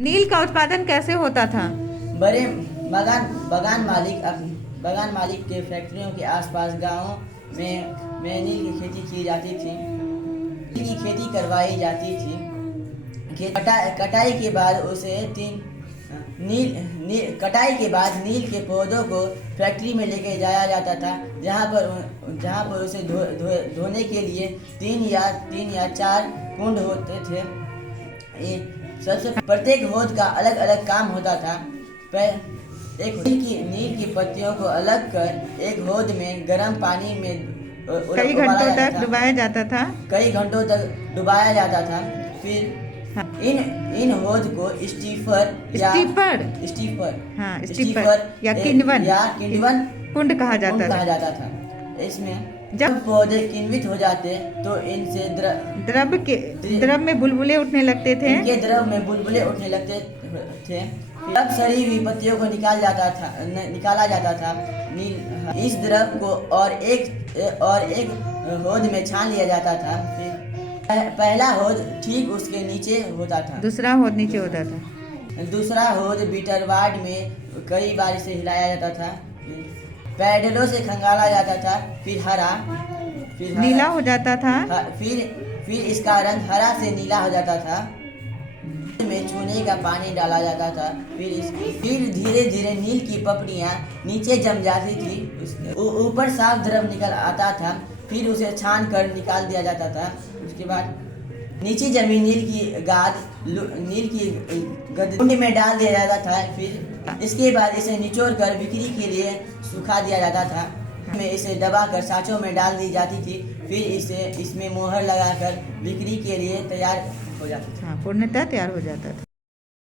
नील का उत्पादन कैसे होता था? बड़े बगान मालिक के फैक्ट्रियों के आसपास गांवों में नील की खेती की जाती थी। नील की खेती करवाई जाती थी। कटाई के बाद उसे कटाई के बाद नील के पौधों को फैक्ट्री में लेके जाया जाता था, जहाँ पर उसे धोने के लिए तीन या चार कुंड होते थे। ये सबसे प्रत्येक होद का अलग अलग काम होता था। एक नील की पत्तियों को अलग कर एक होद में गर्म पानी में कई घंटों तक डुबाया जाता था। कई घंटों तक डुबाया जाता था। फिर हाँ। इन होद को स्टीफर या किण्वन कुंड कहा जाता था। इसमें जब पौधे किण्वित हो जाते तो इनसे द्रव में बुलबुले उठने लगते थे। इनके द्रव में बुलबुले उठने लगते थे। तब सड़ी हुई पत्तियों को निकाला जाता था। इस द्रव को और एक होद में छान लिया जाता था। फिर पहला होद ठीक उसके नीचे होता था। दूसरा होद नीचे होता था। दूसरा होद बीटरवार्ड में कई बार इसे हिलाया जाता था। पैडलों से खंगाला जाता था। फिर नीला हो जाता था। फिर इसका रंग हरा से नीला हो जाता था। में चूने का पानी डाला जाता था। फिर धीरे धीरे नील की पपड़ियाँ नीचे जम जाती थी। ऊपर साफ द्रव निकल आता था। फिर उसे छान कर निकाल दिया जाता था। उसके बाद नीचे जमी नील की कुंड में डाल दिया जाता था। फिर इसके बाद इसे निचोड़ कर बिक्री के लिए सुखा दिया जाता था। में इसे दबाकर साँचों में डाल दी जाती थी। फिर इसमें मोहर लगाकर बिक्री के लिए तैयार हो जाती थी। पूर्णतः तैयार हो जाता था।